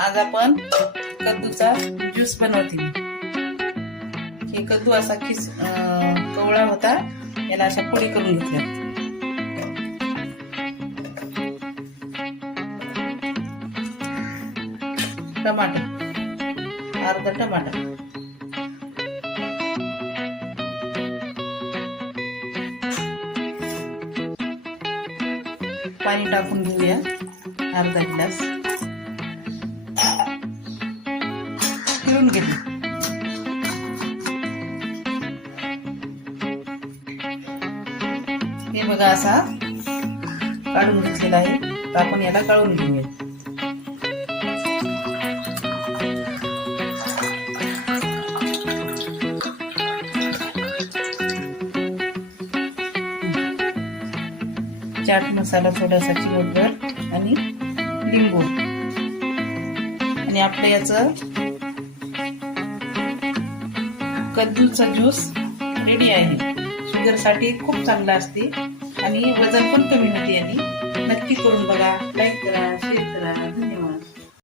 आज आपण कद्दूचा ज्यूस बनवते। हे कद्दू असा कवळा होता, याला अशा फोडी करून घेतल्या। टमाटर, अर्धा टमाटर, पाणी टाकून घेऊया अर्धा ग्लास, पिळून घेते। हे बघा असा काढून घेतलेला आहे, तर आपण याला काढून घेऊया। चाट मसाला थोडासा चिमटभर आणि लिंबू, आणि आपलं याचं कद्दूचा ज्यूस रेडी आहे। शुगर साठी खूप चांगला असते आणि वजन पण कमी होते।